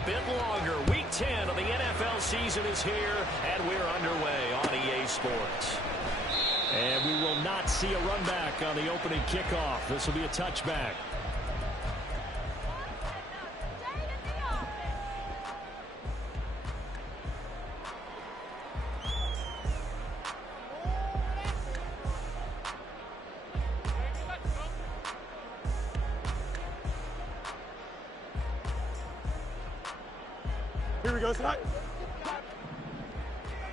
a bit longer. Week 10 of the NFL season is here, and we're underway on EA Sports. And we will not see a run back on the opening kickoff. This will be a touchback. Here we go, tonight.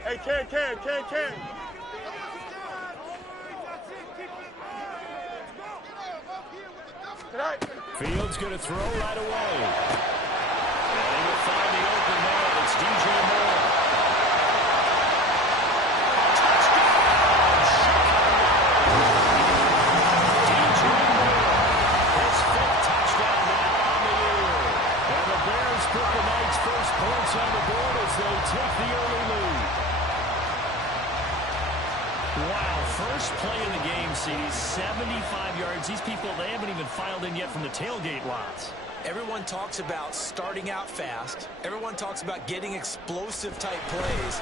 Hey, Ken. Tonight. Fields going to throw right away. And he will find the open man. It's DJ Moore. Touchdown, Chicago. DJ Moore, his 5th touchdown now on the year. And the Bears put the night's first points on the board as they take the early lead. Wow, first play in the game, CD, 75 yards. These people, they haven't even filed in yet from the tailgate lots. Everyone talks about starting out fast. Everyone talks about getting explosive-type plays.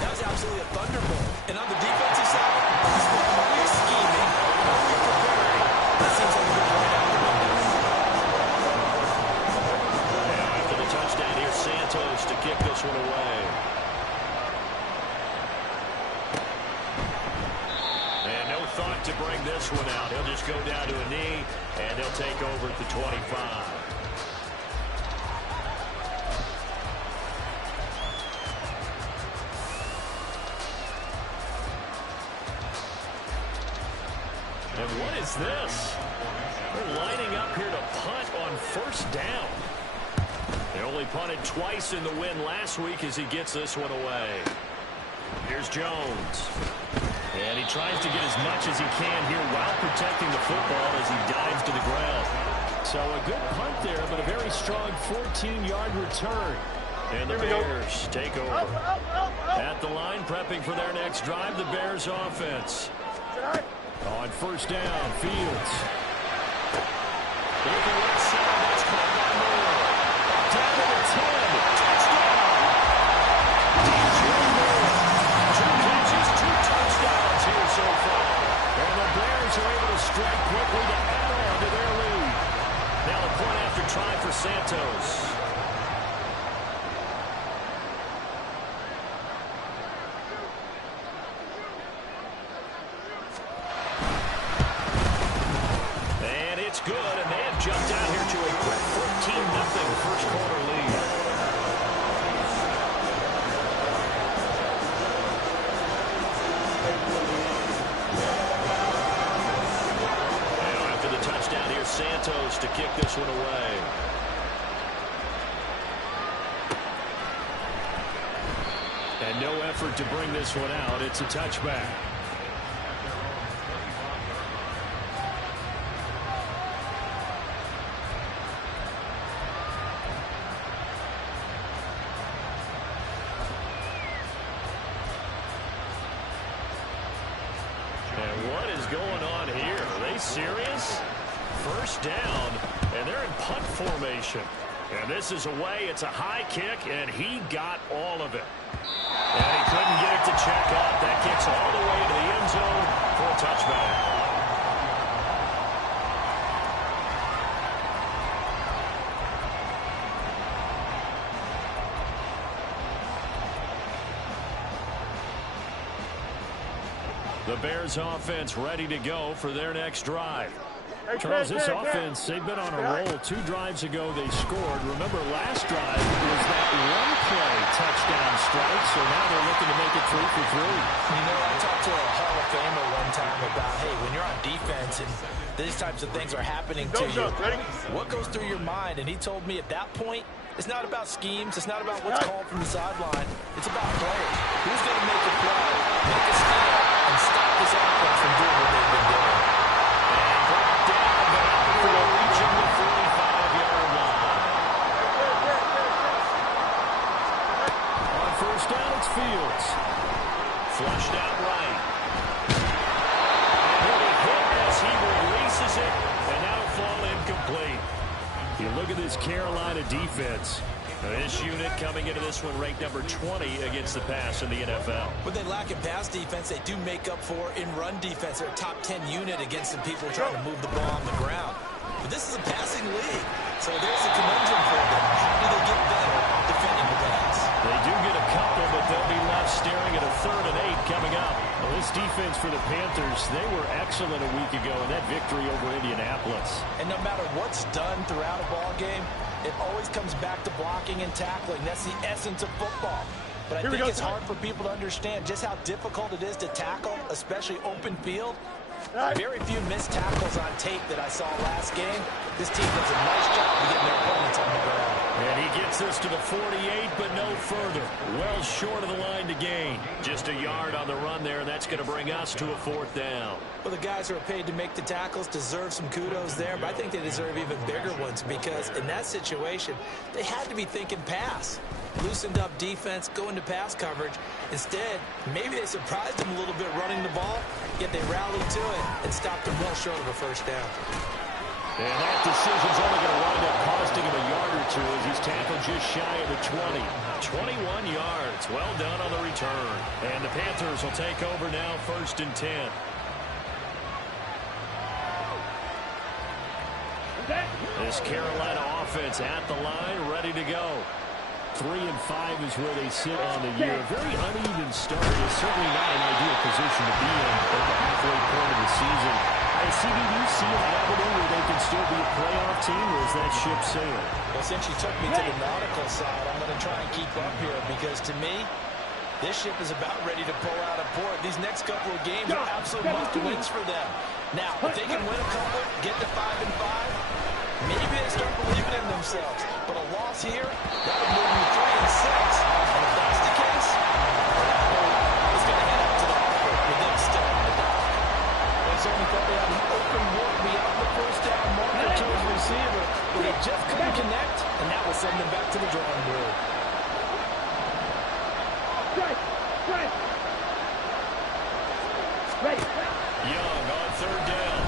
That was absolutely a thunderbolt. And on the defensive side, this was early scheming, early preparing. That seems like a good point out the window. Now after the touchdown, here's Santos to kick this one away. Thought to bring this one out. He'll just go down to a knee, and he'll take over at the 25. And what is this? They're lining up here to punt on first down. They only punted twice in the win last week as he gets this one away. Here's Jones. And he tries to get as much as he can here while protecting the football as he dives to the ground. So a good punt there, but a very strong 14-yard return. And the Bears take over. At the line, prepping for their next drive, the Bears offense. On first down, Fields. Looking left side, that's caught by Moore. Down to the 10. Touchdown. DJ Moore. 2 catches, 2 touchdowns here so far. And the Bears are able to strike quickly to add on to their lead. Now a point after try for Santos. And it's good, and they have jumped out here to a quick 14-0 first quarter lead. Santos to kick this one away. And no effort to bring this one out. It's a touchback. And what is going on here? Are they serious? First down, and they're in punt formation. And this is away. It's a high kick, and he got all of it. And he couldn't get it to check up. That kicks all the way to the end zone for a touchback. The Bears offense ready to go for their next drive. Charles, this offense, they've been on a roll. 2 drives ago, they scored. Remember, last drive was that one-play touchdown strike, so now they're looking to make it 3 for 3. You know, I talked to a Hall of Famer one time about, hey, when you're on defense and these types of things are happening to you, what goes through your mind? And he told me at that point, it's not about schemes. It's not about what's called from the sideline. It's about players. Who's going to make a play, make a steal, and stop this offense from doing what they've been doing? Reaching the 45-yard line. On first down, it's Fields. Flushed out right. And he'll be hit as he releases it, and that'll fall incomplete. You look at this Carolina defense. This unit coming into this one ranked number 20 against the pass in the NFL. When they lack in pass defense, they do make up for in run defense. They're a top 10 unit against the people trying to move the ball on the ground. But this is a passing league, so there's a conundrum for them. How do they get better defending the pass? They do get a couple, but they'll be left staring at a 3rd and 8 coming up. Well, this defense for the Panthers, they were excellent a week ago in that victory over Indianapolis. And no matter what's done throughout a ball game, it always comes back to blocking and tackling. That's the essence of football. But I think it's hard for people to understand just how difficult it is to tackle, especially open field. Very few missed tackles on tape that I saw last game. This team does a nice job of getting their opponents on the ground. And he gets us to the 48, but no further. Well short of the line to gain. Just a yard on the run there, and that's going to bring us to a 4th down. Well, the guys who are paid to make the tackles deserve some kudos there, but I think they deserve even bigger ones because in that situation, they had to be thinking pass. Loosened up defense, go into pass coverage. Instead, maybe they surprised them a little bit running the ball, yet they rallied to it and stopped them well short of a 1st down. And that decision's only going to wind up costing him a yard or 2 as he's tackled just shy of the 20. 21 yards. Well done on the return. And the Panthers will take over now, 1st and 10. This Carolina offense at the line, ready to go. 3 and 5 is where they sit on the year. Very uneven start. It's certainly not an ideal position to be in at the halfway point of the season. CD, do you see an avenue where they can still be a playoff team, or is that ship sailed? Well, since you took me to the nautical side, I'm going to try and keep up here because to me, this ship is about ready to pull out of port. These next couple of games are absolute must-wins for them. Now, if they can win a couple, get to 5 and 5, maybe they start believing in themselves. But a loss here, that would move you 3 and 6. And if that's the case, it's going to head out to the harbor with them still on the dock. They certainly thought they had an open look beyond the 1st down marker to his receiver, but they just couldn't connect, and that will send them back to the drawing board. Young on 3rd down.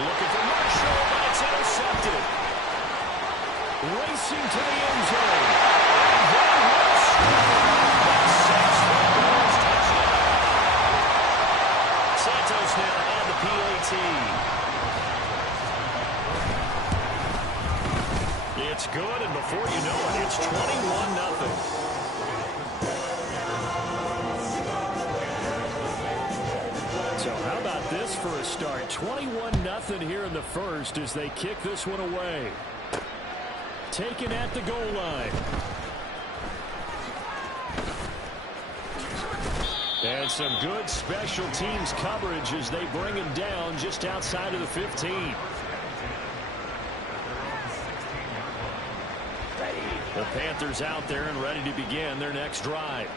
Looking for Marshall, but it's intercepted. Racing to the end zone. And there was Santos now on the PAT. It's good, and before you know it, it's 21-0. So how about this for a start? 21-0 here in the 1st as they kick this one away. Taken at the goal line. And some good special teams coverage as they bring him down just outside of the 15. The Panthers out there and ready to begin their next drive.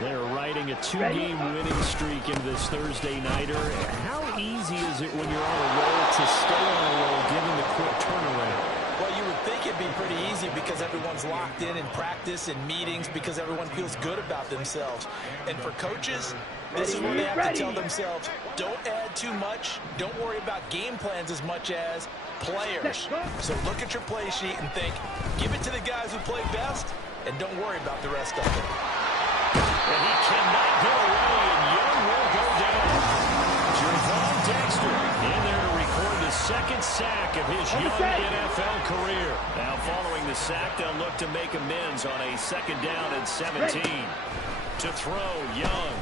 They're riding a 2-game winning streak in this Thursday nighter. How easy is it when you're on a roll to stay on a roll given the quick turnaround? Well, you would think it'd be pretty easy because everyone's locked in practice and meetings because everyone feels good about themselves. And for coaches, this is where they have to tell themselves, don't add too much. Don't worry about game plans as much as players. So look at your play sheet and think, give it to the guys who play best and don't worry about the rest of it. And he cannot get away, and Young will go down. Javon Dexter in there to record the 2nd sack of his young NFL career. Now following the sack, they'll look to make amends on a 2nd down and 17. To throw, Young.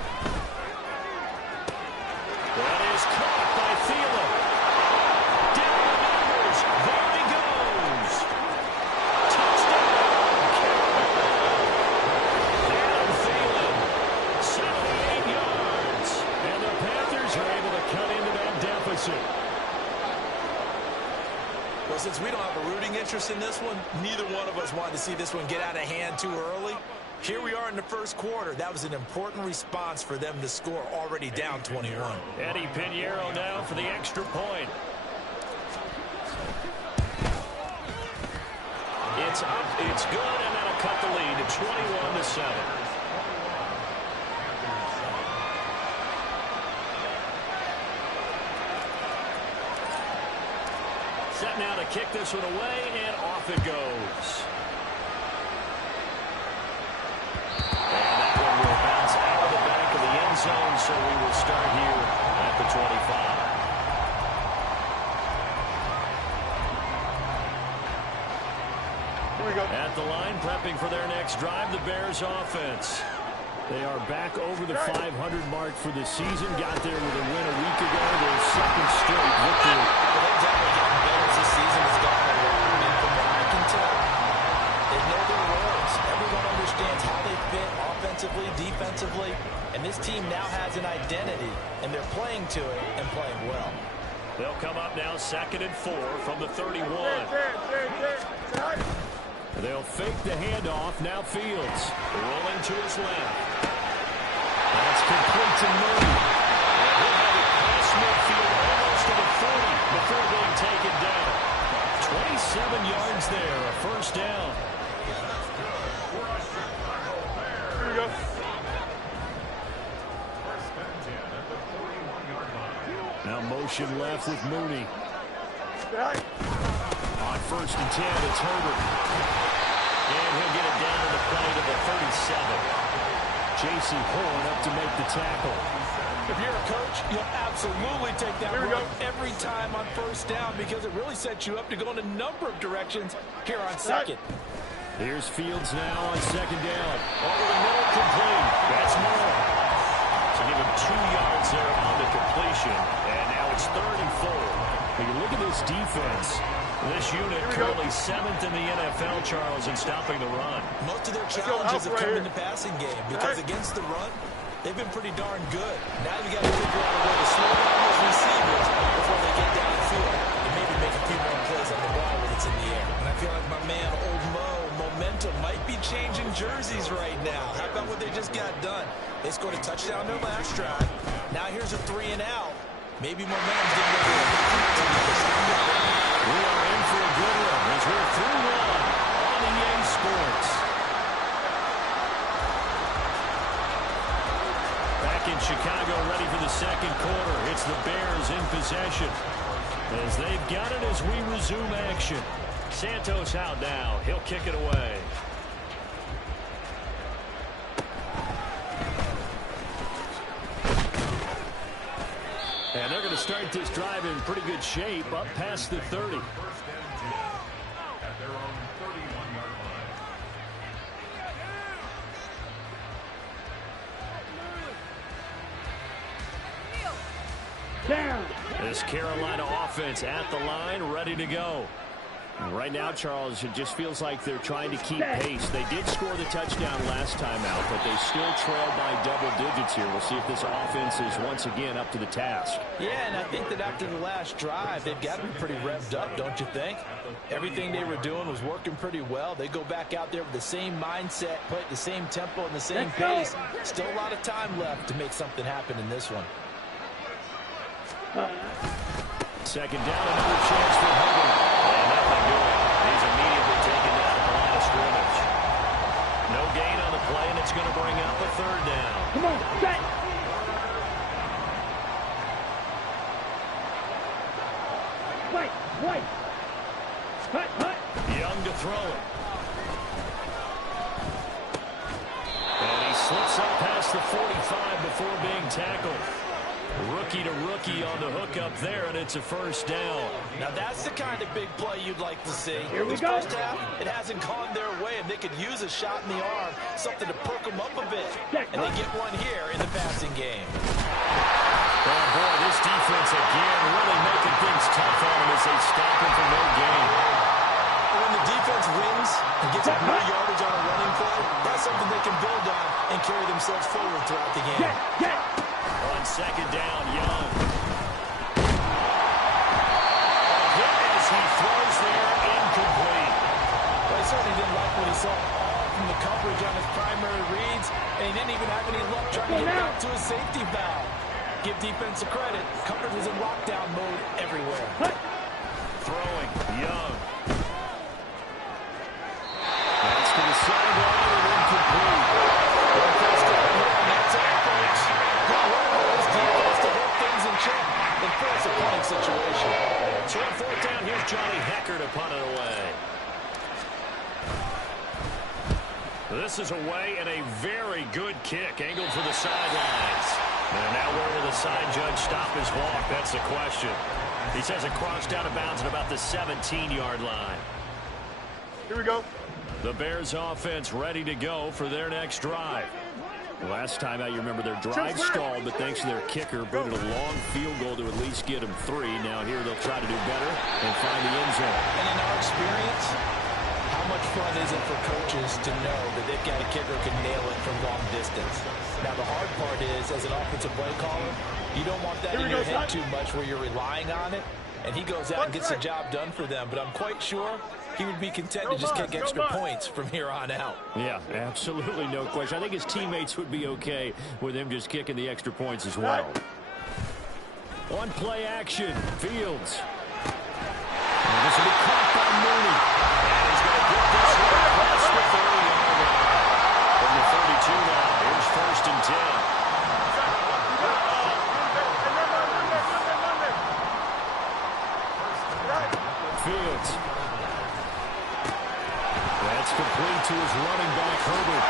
That is caught by Thielen. Down the numbers. There he goes. Touchdown, Carolina. Thielen, 78 yards. And the Panthers are able to cut into that deficit. Well, since we don't have a rooting interest in this one, neither one of us wanted to see this one get out of hand too early. Here we are in the 1st quarter. That was an important response for them to score already down 21. Eddie Pinheiro now for the extra point. It's up, it's good, and that'll cut the lead to 21-7. Set punt now to kick this one away, and off it goes. And that one will bounce out of the back of the end zone, so we will start here at the 25. At the line, prepping for their next drive, the Bears offense. They are back over the 500 mark for the season. Got there with a win a week ago. Their second straight victory. Well, they've definitely gotten better as the season has gone along. I mean, from what I can tell, they know their roles. Everyone understands how they fit offensively, defensively. And this team now has an identity, and they're playing to it and playing well. They'll come up now 2nd and 4 from the 31. They'll fake the handoff. Now Fields rolling to his left. That's complete to Mooney. And he'll have it past midfield almost to the 40 before being taken down. 27 yards there, a first down. Here we go. Now motion left with Mooney. On 1st and 10, it's Herbert. And he'll get it down to the play to the 37. J.C. Horn up to make the tackle. If you're a coach, you'll absolutely take that run every time on 1st down because it really sets you up to go in a number of directions here on 2nd. Here's Fields now on 2nd down. Over the middle, complete. That's more. So give him 2 yards there on the completion. And now it's 3rd and 4. When you look at this defense, this unit currently 7th in the NFL, Charles, in stopping the run. Most of their challenges have come in the passing game because against the run, they've been pretty darn good. Now you got to figure out a way to slow down those receivers before they get downfield and maybe make a few more plays on the ball when it's in the air. And I feel like my man, Old Mo, momentum might be changing jerseys right now. How about what they just got done? They scored a touchdown their last drive. Now here's a 3 and out. Maybe momentum's getting ready to the side. We are in for a good one as we're through one on EA Sports. Back in Chicago, ready for the 2nd quarter. It's the Bears in possession as they've got it as we resume action. Santos out now. He'll kick it away. And they're going to start this drive in pretty good shape, up past the 30. This Carolina offense at the line, ready to go. Right now, Charles, it just feels like they're trying to keep pace. They did score the touchdown last time out, but they still trail by double digits here. We'll see if this offense is once again up to the task. Yeah, and I think that after the last drive, they've got to be pretty revved up, don't you think? Everything they were doing was working pretty well. They go back out there with the same mindset, play at the same tempo and the same pace. Still a lot of time left to make something happen in this one. 2nd down, another chance for Herbert. And nothing doing. He's immediately taken down at the line of scrimmage. No gain on the play, and it's going to bring up a 3rd down. Come on, set. Wait. Hut. Young to throw it. And he slips up past the 45 before being tackled. Rookie to rookie on the hook up there, and it's a 1st down. Now that's the kind of big play you'd like to see. Here we this go. First half, it hasn't gone their way, and they could use a shot in the arm, something to perk them up a bit. And they get one here in the passing game. Oh, boy, this defense again really making things tough on them as they stop him for no gain. When the defense wins and gets more yardage on a running play, that's something they can build on and carry themselves forward throughout the game. On 2nd down, Young. A hit as he throws there, incomplete. Well, he certainly didn't like what he saw from the coverage on his primary reads, and he didn't even have any luck trying to get back to his safety valve. Give defense a credit. Coverage was in lockdown mode everywhere. Throwing, Young. That's to the sideline and incomplete. First down here on that time, folks. Good work by this defense to hold things in check and force a punting situation. So on 4th down, here's Johnny This is away and a very good kick angled for the sidelines. And now where will the side judge stop his walk? That's the question. He says it crossed out of bounds at about the 17-yard line. Here we go. The Bears offense ready to go for their next drive. Last time out, you remember their drive stalled, but thanks to their kicker, booted a long field goal to at least get them 3. Now here they'll try to do better and find the end zone. And in our experience, how much fun is it for coaches to know that they've got a kicker who can nail it from long distance? Now the hard part is, as an offensive play caller, you don't want that in your head too much where you're relying on it, and he goes out and gets the job done for them. But I'm quite sure he would be content to just kick extra points from here on out. Yeah, absolutely no question. I think his teammates would be okay with him just kicking the extra points as well. On play action, Fields. And this will be caught by Mooney. And he's going to get this one across the 30-yard line. From the 32 now, here's 1st and 10. Fields. That's complete to his running back, Herbert.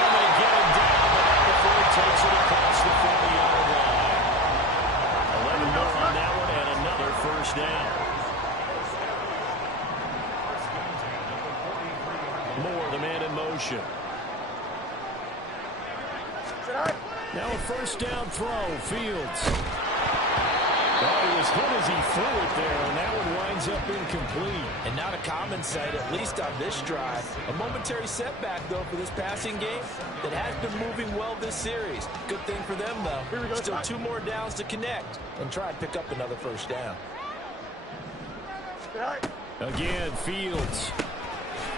And they get him down, but not before he takes it across the 40-yard line. 11 more on that one, and another 1st down. Moore, the man in motion. Now a 1st down throw, Fields. Oh, he was hit as he threw it there, and that one winds up incomplete. And not a common sight, at least on this drive. A momentary setback, though, for this passing game that has been moving well this series. Good thing for them, though. Still 2 more downs to connect and try and pick up another 1st down. Again, Fields.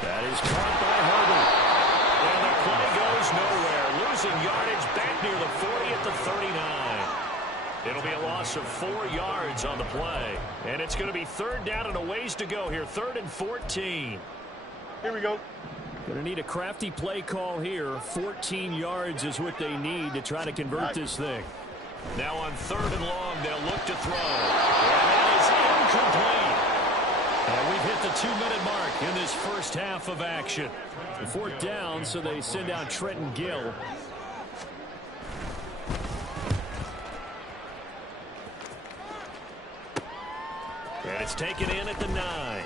That is caught by Herbert. And the play goes nowhere. Losing yardage back near the 40 at the 39. It'll be a loss of 4 yards on the play. And it's going to be 3rd down and a ways to go here. 3rd and 14. Here we go. Going to need a crafty play call here. 14 yards is what they need to try to convert this thing. Now on 3rd and long, they'll look to throw. And that is incomplete. And we've hit the 2-minute mark in this first half of action. 4th down, so they send out Trenton Gill. And it's taken in at the 9.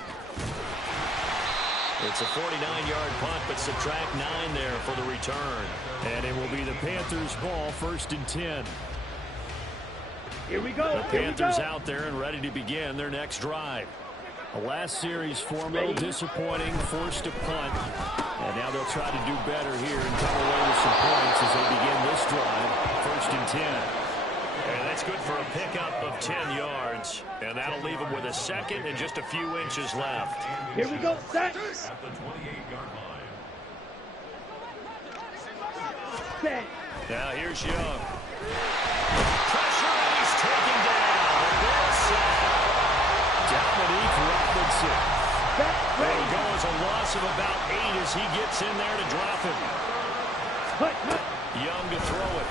It's a 49-yard punt, but subtract 9 there for the return. And it will be the Panthers' ball, 1st and 10. Here we go. The Panthers out there and ready to begin their next drive. The last series form, a little disappointing, forced to punt. And now they'll try to do better here and come away with some points as they begin this drive, 1st and 10. And that's good for a pickup of 10 yards. And that'll leave them with a 2nd and just a few inches left. Here we go. Set. Set. Now here's Young. Pressure, and he's taken down. The ball sack. Dominique Robinson. It'll go as a loss of about 8 as he gets in there to drop him. Young to throw it.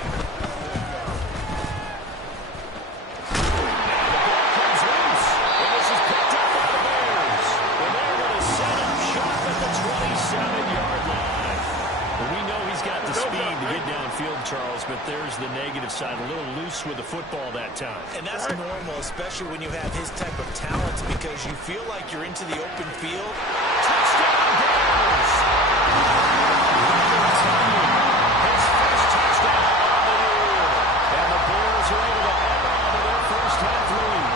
Charles, but there's the negative side. A little loose with the football that time. And that's normal, especially when you have his type of talent, because you feel like you're into the open field. Touchdown, Bears! His first touchdown of the year. And the Bears are able to hang on to their first half lead.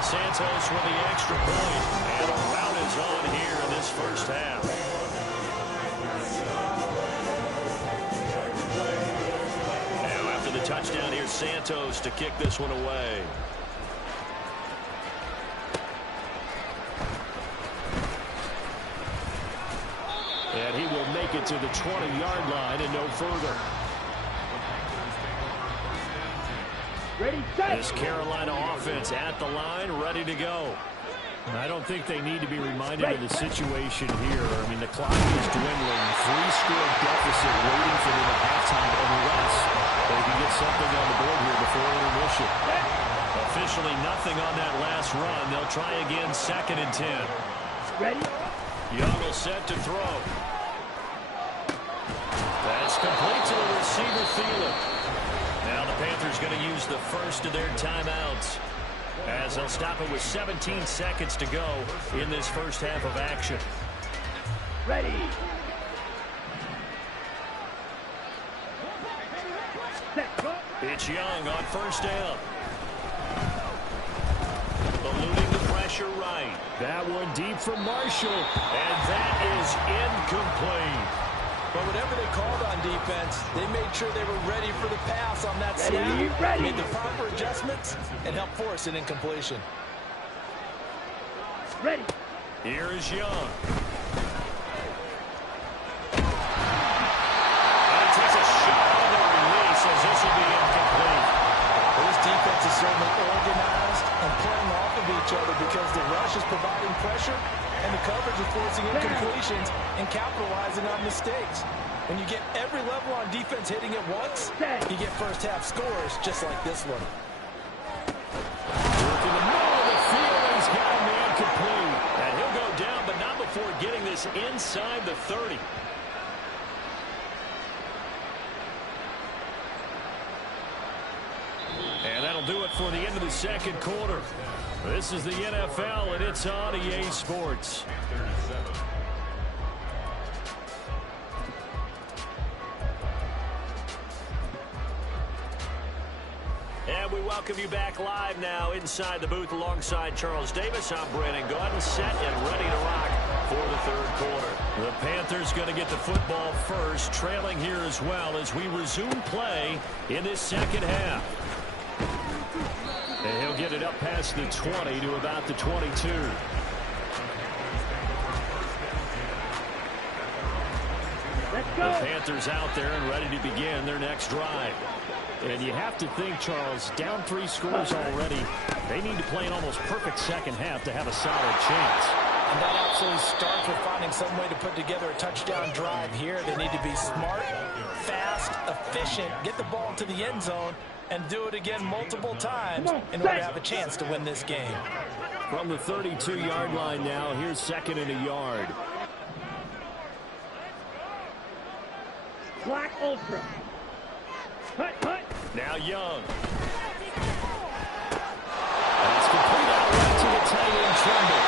Santos with the extra point. And a rout is on here in this first half. Touchdown here, Santos to kick this one away. And he will make it to the 20-yard line and no further. Ready, set. This Carolina offense at the line, ready to go. I don't think they need to be reminded of the situation here. I mean, the clock is dwindling. 3-score deficit waiting for them at halftime unless they can get something on the board here before intermission. Officially nothing on that last run. They'll try again, 2nd and 10. Ready? Young will set to throw. That's complete to the receiver, Thielen. Now the Panthers going to use the first of their timeouts, as they'll stop it with 17 seconds to go in this first half of action. Ready. Set, go. It's Young on first down. Eluding the pressure right. That one deep for Marshall, and that is incomplete. But whatever they called on defense, they made sure they were ready for the pass on that snap. Ready. Made the proper adjustments and helped force an incompletion. Ready. Here is Young. Takes a shot on the release as this will be incomplete. Well, this defense is certainly organized and playing off of each other because the rush is providing pressure and the coverage is forcing incompletions and capitalizing on mistakes. When you get every level on defense hitting at once, you get first half scores just like this one. Work in the middle of the field, he's got him the incomplete. And he'll go down, but not before getting this inside the 30. And that'll do it for the end of the second quarter. This is the NFL, and it's on EA Sports. And we welcome you back live now inside the booth alongside Charles Davis. I'm Brandon Gaudin, set and ready to rock for the third quarter. The Panthers going to get the football first, trailing here as well as we resume play in this second half. And he'll get it up past the 20 to about the 22. Let's The go. Panthers out there and ready to begin their next drive. And you have to think, Charles, down 3 scores already. They need to play an almost perfect second half to have a solid chance. And that absolutely starts with finding some way to put together a touchdown drive here. They need to be smart, fast, efficient, get the ball to the end zone, and do it again multiple times in order to have a chance to win this game. From the 32-yard line now, here's second and a yard. Black Ultra. Hut, hut. Now Young. That's complete out right to the tight end, Tremble.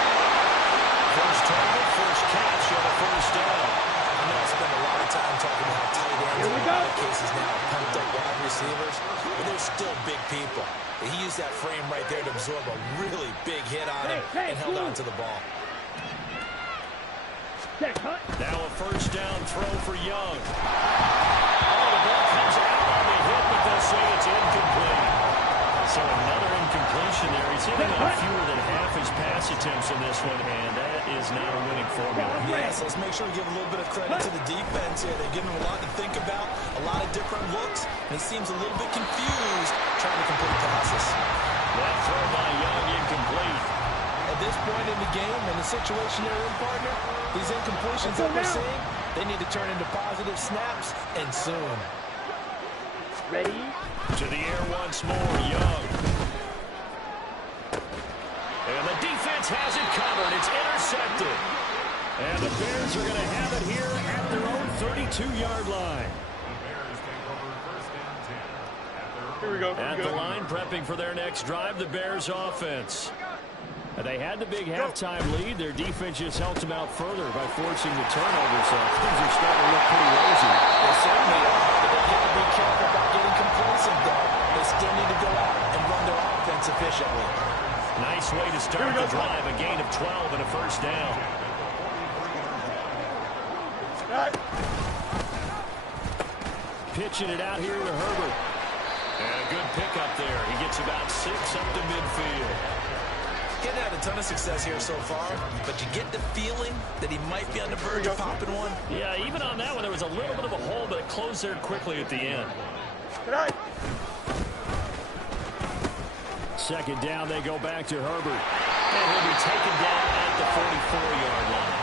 First target, first catch, and a first down. I know I spend a lot of time talking about tight ends Here we in a go. lot of cases now, pumped up wide receivers, but they're still big people. He used that frame right there to absorb a really big hit on him and held on to the ball. Set, hut. Now a first down throw for Young. Oh, the ball comes out on the hit, but they'll say it's incomplete. So another incompletion there. He's hitting on fewer than half his pass attempts in this one, and that is not a winning formula. Yes, let's make sure we give a little bit of credit to the defense here. They're giving him a lot to think about, a lot of different looks, and he seems a little bit confused trying to complete passes. That throw by Young incomplete. At this point in the game, in the situation they're in, partner, these incompletions that we're seeing, they need to turn into positive snaps, and soon. Ready. To the air once more, Young. And the defense has it covered. It's intercepted. And the Bears are going to have it here at their own 32-yard line. Here we go. At the line, prepping for their next drive, the Bears offense. They had the big halftime lead. Their defense just helped them out further by forcing the turnovers. Things are starting to look pretty rosy. They certainly are, but they have to be careful about getting complacent, though. They still need to go out and run their offense efficiently. Nice way to start the drive. A gain of 12 and a first down. Pitching it out here to Herbert. And a good pickup there. He gets about 6 up to midfield. Getting had a ton of success here so far, but you get the feeling that he might be on the verge of popping one. Yeah, even on that one, there was a little bit of a hole, but it closed there quickly at the end. Second down, they go back to Herbert. And he'll be taken down at the 44-yard line.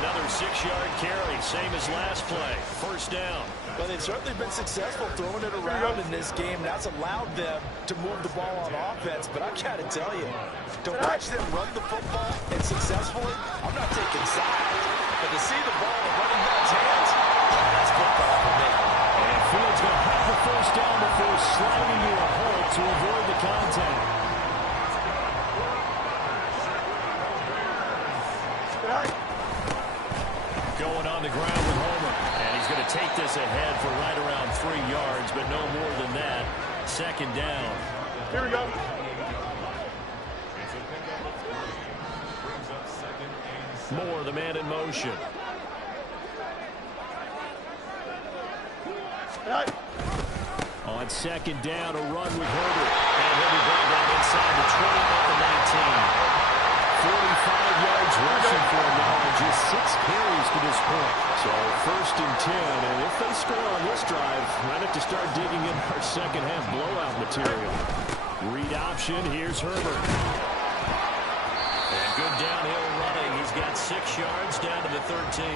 Another 6-yard carry. same as last play. First down. Well, they've certainly been successful throwing it around in this game. That's allowed them to move the ball on offense. But I got to tell you, to watch them run the football and successfully, I'm not taking sides. But to see the ball in running back's hands, that's football for me. And Fields going to have the first down before sliding to a hole to avoid the contact. Going on the ground with Homer. And he's going to take this ahead for right around 3 yards, but no more than that. Second down. Here we go. Moore, the man in motion. On second down, a run with Herbert. And he'll be brought down inside the 20 at the 19. 45 yards rushing for him now, and just 6 carries to this point. So first and 10, and if they score on this drive, might have to start digging in our second half blowout material. Read option, here's Herbert. And good downhill running. He's got 6 yards down to the 13.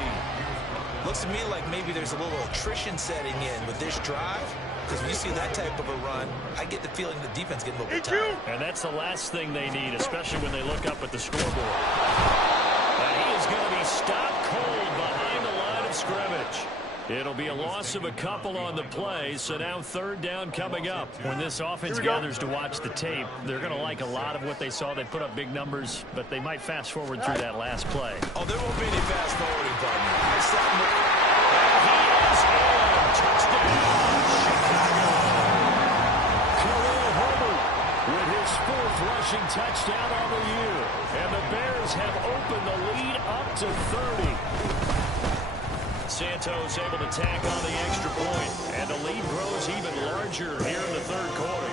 Looks to me like maybe there's a little attrition setting in with this drive. Because when you see that type of a run, I get the feeling the defense getting a little bit tired. And that's the last thing they need, especially when they look up at the scoreboard. And he is going to be stopped cold behind the line of scrimmage. It'll be a loss of a couple on the play, so now third down coming up. When this offense gathers to watch the tape, they're going to like a lot of what they saw. They put up big numbers, but they might fast forward through that last play. Oh, there won't be any fast forwarding, partner. And he is in. Touchdown. With his 4th rushing touchdown on the year. And the Bears have opened the lead up to 30. Santos able to tack on the extra point. And the lead grows even larger here in the third quarter.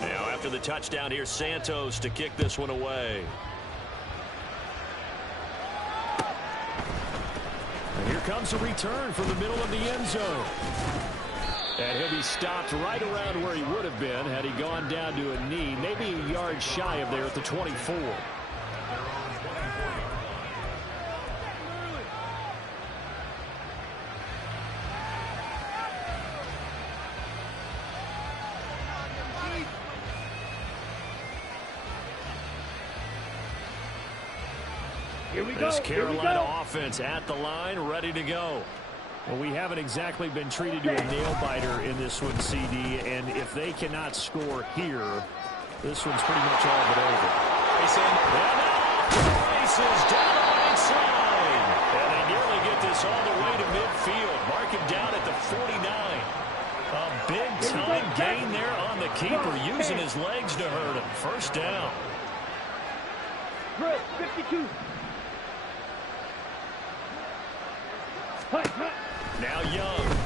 Now after the touchdown, here's Santos to kick this one away. Here comes a return from the middle of the end zone. And he'll be stopped right around where he would have been had he gone down to a knee, maybe a yard shy of there at the 24. Here we go. This Carolina offense at the line, ready to go. Well, we haven't exactly been treated to a nail-biter in this one, CD, and if they cannot score here, this one's pretty much all but over. Racing. And now off to the races down the right side. And they nearly get this all the way to midfield. Mark him down at the 49. A big-time gain there on the keeper, using his legs to hurt him. First down. 52. Now Young. And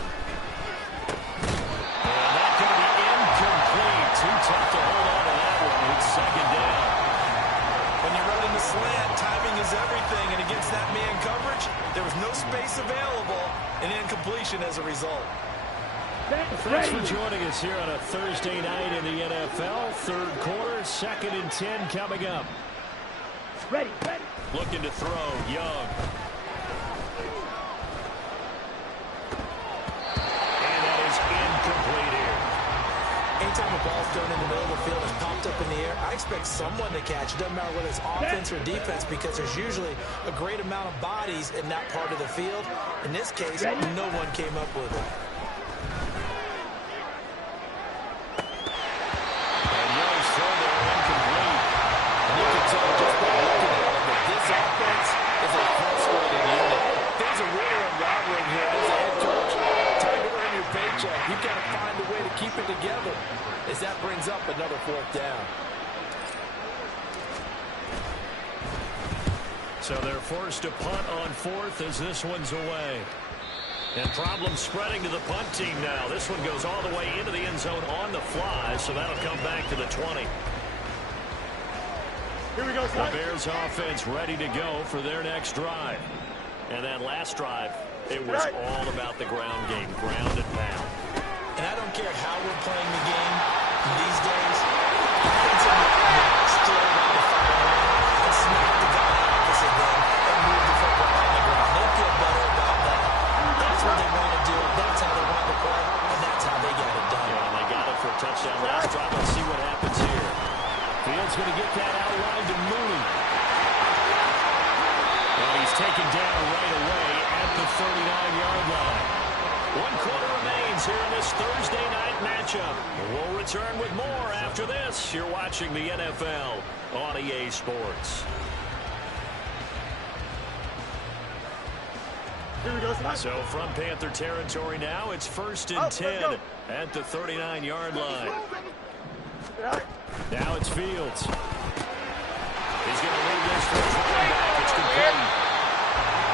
that's going to be incomplete. Too tough to hold on to that one. It's second down. When you're running the slant, timing is everything. And against that man coverage, there was no space available, and incompletion as a result. Thanks for joining us here on a Thursday night in the NFL. Third quarter, 2nd and 10 coming up. Ready. Looking to throw, Young. And that is incomplete here. Anytime a ball's thrown in the middle of the field and popped up in the air, I expect someone to catch. It doesn't matter whether it's offense or defense, because there's usually a great amount of bodies in that part of the field. In this case, no one came up with it. And Young's throw there incomplete. And you can tell just by looking at it that this offense is a frustrating unit. Things are really unraveling here. As a head coach, time to earn your paycheck. You've got to find a way to keep it together, as that brings up another 4th down. So they're forced to punt on 4th as this one's away. And problems spreading to the punt team now. This one goes all the way into the end zone on the fly, so that'll come back to the 20. Here we go, The Bears offense ready to go for their next drive. And that last drive, it was all about the ground game, ground and pound. And I don't care how we're playing the game these days, offense right away at the 39-yard line. 1 quarter remains here in this Thursday night matchup. We'll return with more after this. You're watching the NFL on EA Sports. Here we go, so from Panther territory now, it's 1st and 10 at the 39-yard line. Now it's Fields. He's going to lead this to his running back. It's complete.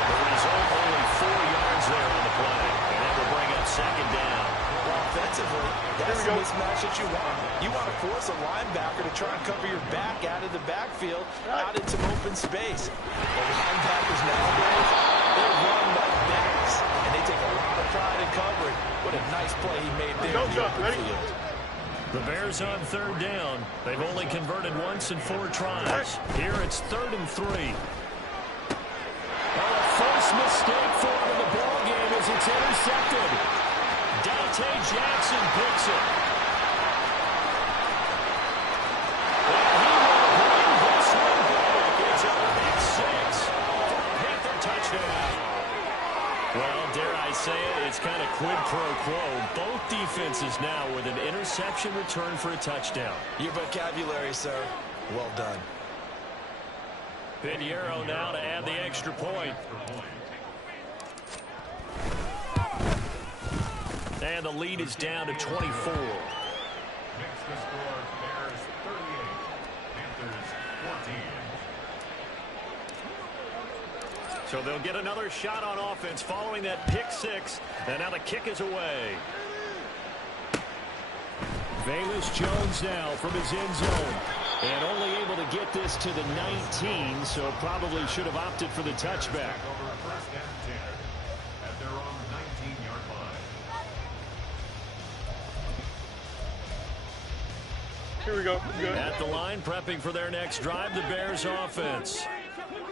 The result, only 4 yards there on the play. And that will bring up 2nd down. Well, offensively, that's the mismatch that you want. You want to force a linebacker to try and cover your back out of the backfield, out into open space. The linebackers nowadays, they run like backs, and they take a lot of pride in covering. What a nice play he made there in the open field. The Bears on 3rd down. They've only converted once in 4 tries. Here it's 3rd and 3. Oh, a first mistake for him in the ball game as it's intercepted. Dante Jackson picks it. And he will bring this one back. It's a big 6 for a Panther touchdown. Well, dare I say it, it's kind of quid pro quo. Both defenses now with an interception return for a touchdown. Your vocabulary, sir. Well done. Pinheiro now to add the extra point. And the lead is down to 24. Next to score, Bears 38, Panthers 14. So they'll get another shot on offense following that pick 6. And now the kick is away. Velus Jones now from his end zone. And only able to get this to the 19, so probably should have opted for the touchback. Over 1st and 10 at their own 19-yard line. Here we go. Good. At the line, prepping for their next drive, the Bears offense.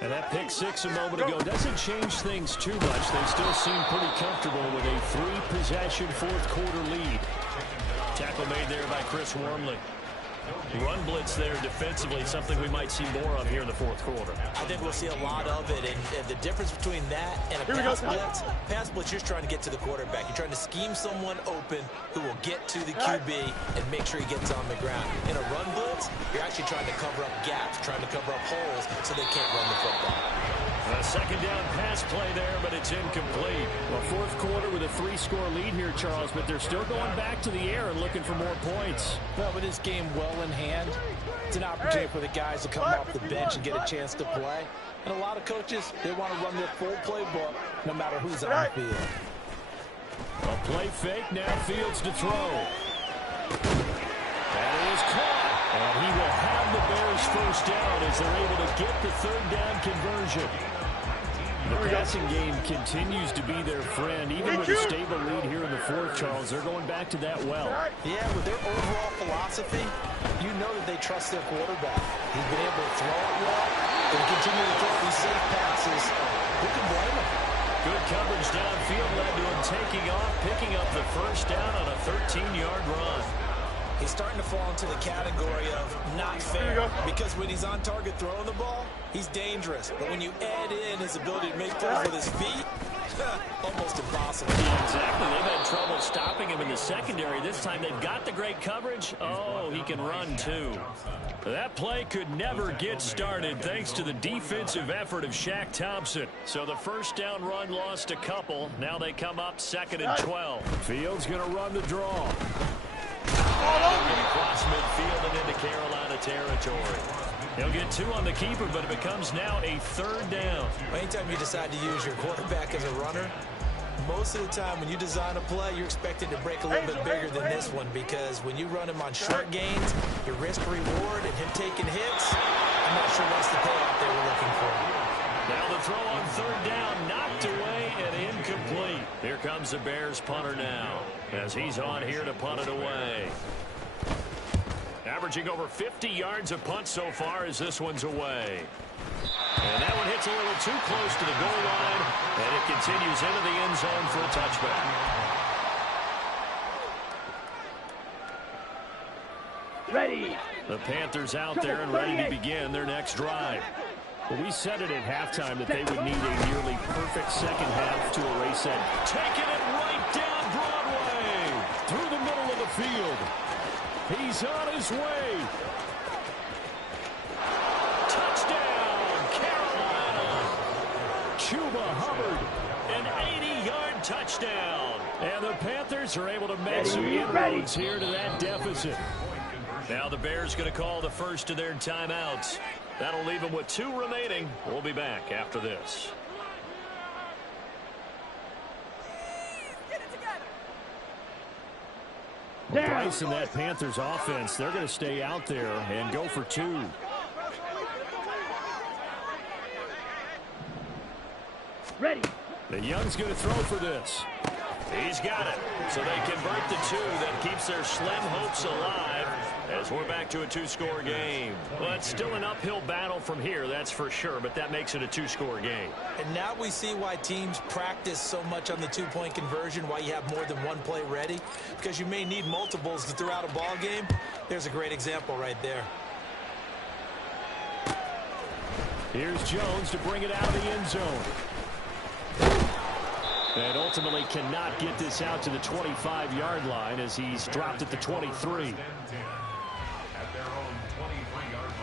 And that pick 6 a moment ago doesn't change things too much. They still seem pretty comfortable with a 3-possession 4th quarter lead. Tackle made there by Chris Wormley. Run blitz there defensively, something we might see more of here in the 4th quarter. I think we'll see a lot of it, and the difference between that and a pass blitz, you're trying to get to the quarterback. You're trying to scheme someone open who will get to the QB and make sure he gets on the ground. In a run blitz, you're actually trying to cover up gaps, trying to cover up holes so they can't run the football. A 2nd down pass play there, but it's incomplete. A 4th quarter with a 3-score lead here, Charles, but they're still going back to the air and looking for more points. Well, with this game well in hand, it's an opportunity for the guys to come off the bench and get a chance to play. And a lot of coaches, they want to run their full playbook no matter who's on the field. A play fake, now Fields to throw. That is caught. And he will have the Bears 1st down as they're able to get the 3rd down conversion. The passing game continues to be their friend. Even with a stable lead here in the 4th, Charles, they're going back to that well. Yeah, with their overall philosophy, you know that they trust their quarterback. He's been able to throw it well. They continue to throw these safe passes. Who can blame him? Good coverage downfield led to him taking off, picking up the 1st down on a 13-yard run. He's starting to fall into the category of not fair, because when he's on target throwing the ball, he's dangerous. But when you add in his ability to make plays with his feet, almost impossible. Yeah, exactly. They've had trouble stopping him in the secondary. This time they've got the great coverage. Oh, he can run too. That play could never get started thanks to the defensive effort of Shaq Thompson. So the 1st down run lost a couple. Now they come up 2nd and 12. Fields going to run the draw. Across midfield and into Carolina territory. He'll get 2 on the keeper, but it becomes now a 3rd down. Anytime you decide to use your quarterback as a runner, most of the time when you design a play, you're expected to break a little bit bigger than this one, because when you run him on short gains, your risk-reward and him taking hits, I'm not sure that's the payoff they were looking for. Now the throw on 3rd down, knocked away and incomplete. Here comes the Bears punter now, as he's on here to punt it away. Averaging over 50 yards a punt so far as this one's away. And that one hits a little too close to the goal line, and it continues into the end zone for a touchback. Ready. The Panthers out there and ready to begin their next drive. Well, we said it at halftime that they would need a nearly perfect second half to erase that. Taking it right down Broadway. Through the middle of the field. He's on his way. Touchdown, Carolina. Chuba Hubbard, an 80-yard touchdown. And the Panthers are able to make some inroads here to that deficit. Now the Bears going to call the first of their timeouts. That'll leave them with 2 remaining. We'll be back after this. Well, Bryce and that Panthers offense, they're going to stay out there and go for 2. Ready. The Young's going to throw for this. He's got it. So they convert the 2. That keeps their slim hopes alive as we're back to a 2-score game. Well, it's still an uphill battle from here, that's for sure, but that makes it a 2-score game. And now we see why teams practice so much on the 2-point conversion, why you have more than one play ready, because you may need multiples to throw out a ball game. There's a great example right there. Here's Jones to bring it out of the end zone. And ultimately cannot get this out to the 25-yard line as he's dropped at the 23. At their own 23-yard line.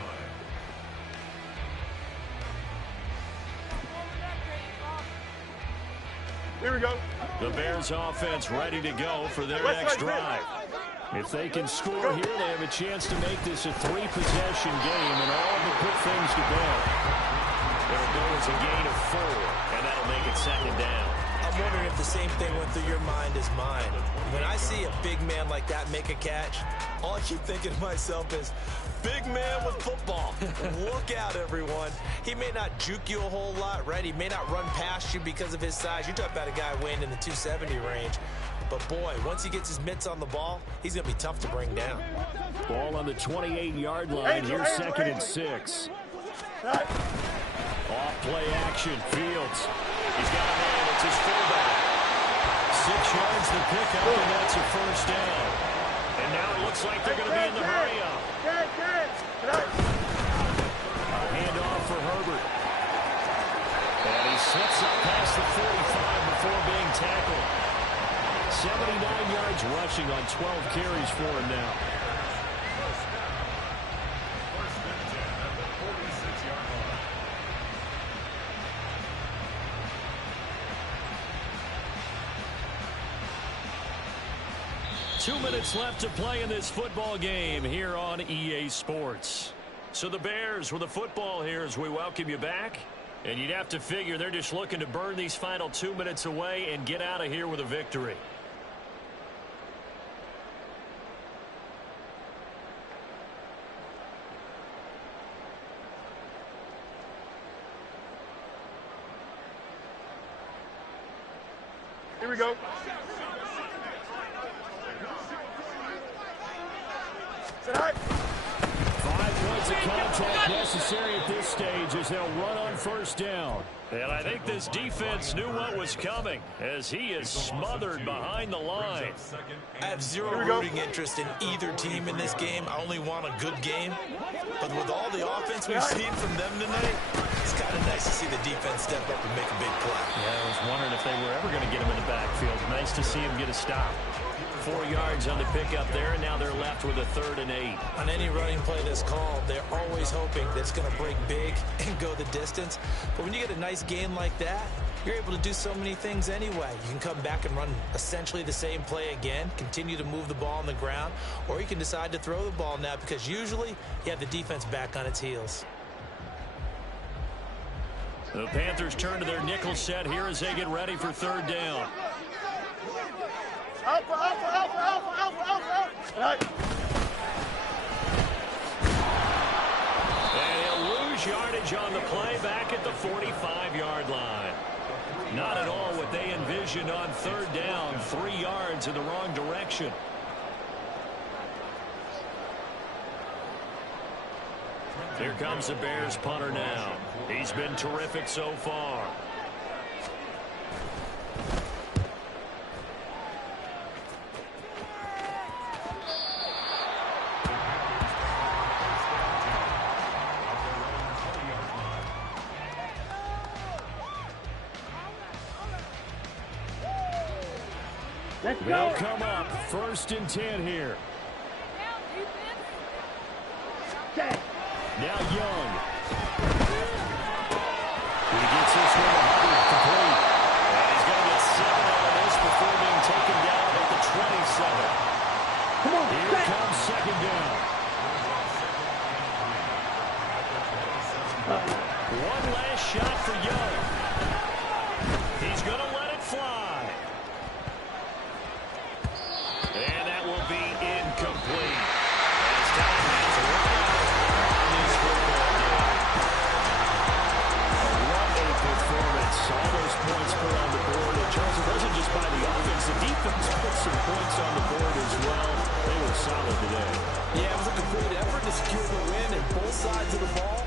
Here we go. The Bears offense ready to go for their next drive. If they can score here, they have a chance to make this a 3-possession game and all but put things to bed. It'll go as a gain of 4, and that'll make it 2nd down. I'm wondering if the same thing went through your mind as mine. When I see a big man like that make a catch, all I keep thinking to myself is, big man with football. Look out, everyone. He may not juke you a whole lot, right? He may not run past you because of his size. You talk about a guy weighing in the 270 range. But, boy, once he gets his mitts on the ball, he's going to be tough to bring down. Ball on the 28-yard line. Here's 2nd and 6. Off play action. Fields. He's got a man. It's his fullback. 6 yards to pick up, and that's a 1st down. And now it looks like they're going to be in the hurry-up. Hand off for Herbert. And he slips up past the 45 before being tackled. 79 yards rushing on 12 carries for him now. First and 10 at the 46-yard line. 2 minutes left to play in this football game here on EA Sports. So the Bears with the football here as we welcome you back. And you'd have to figure they're just looking to burn these final 2 minutes away and get out of here with a victory. Here we go. Sit high. 5 points of contact necessary at this stage as they'll run on 1st down. And I think this defense knew what was coming as he is smothered behind the line. I have zero rooting interest in either team in this game. I only want a good game. But with all the offense we've seen from them tonight, it's kind of nice to see the defense step up and make a big play. Yeah, I was wondering if they were ever going to get him in the backfield. Nice to see him get a stop. 4 yards on the pickup there, and now they're left with a 3rd and 8. On any running play that's called, they're always hoping that it's going to break big and go the distance. But when you get a nice gain like that, you're able to do so many things anyway. You can come back and run essentially the same play again, continue to move the ball on the ground, or you can decide to throw the ball now because usually you have the defense back on its heels. The Panthers turn to their nickel set here as they get ready for 3rd down. And he'll lose yardage on the play back at the 45-yard line. Not at all what they envisioned on 3rd down. 3 yards in the wrong direction. Here comes the Bears punter now. He's been terrific so far. Let's They'll go. come up 1st and 10 here. Set. Now Young. He gets this one 100 complete. And he's going to get 7 out of this before being taken down at the 27. Come on, Here set. comes 2nd down. One last shot for Young. He's going to let it fly. And that will be incomplete. As time has run out on this football game. What a performance. All those points put on the board. And Charles, it wasn't just by the offense. The defense put some points on the board as well. They were solid today. Yeah, it was a complete effort to secure the win, and both sides of the ball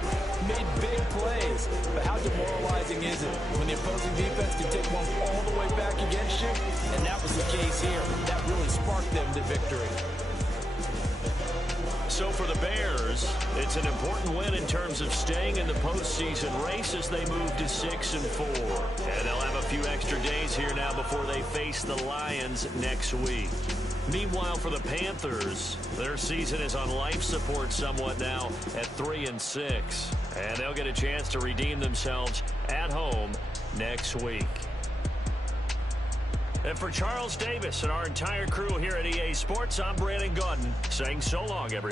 made big plays. But how demoralizing is it when the opposing defense can take one all the way back against you? And that was the case here. That really sparked them to victory. So for the Bears, it's an important win in terms of staying in the postseason race as they move to 6-4. And they'll have a few extra days here now before they face the Lions next week. Meanwhile, for the Panthers, their season is on life support somewhat now at 3-6. And they'll get a chance to redeem themselves at home next week. And for Charles Davis and our entire crew here at EA Sports, I'm Brandon Gaudin saying so long, everybody.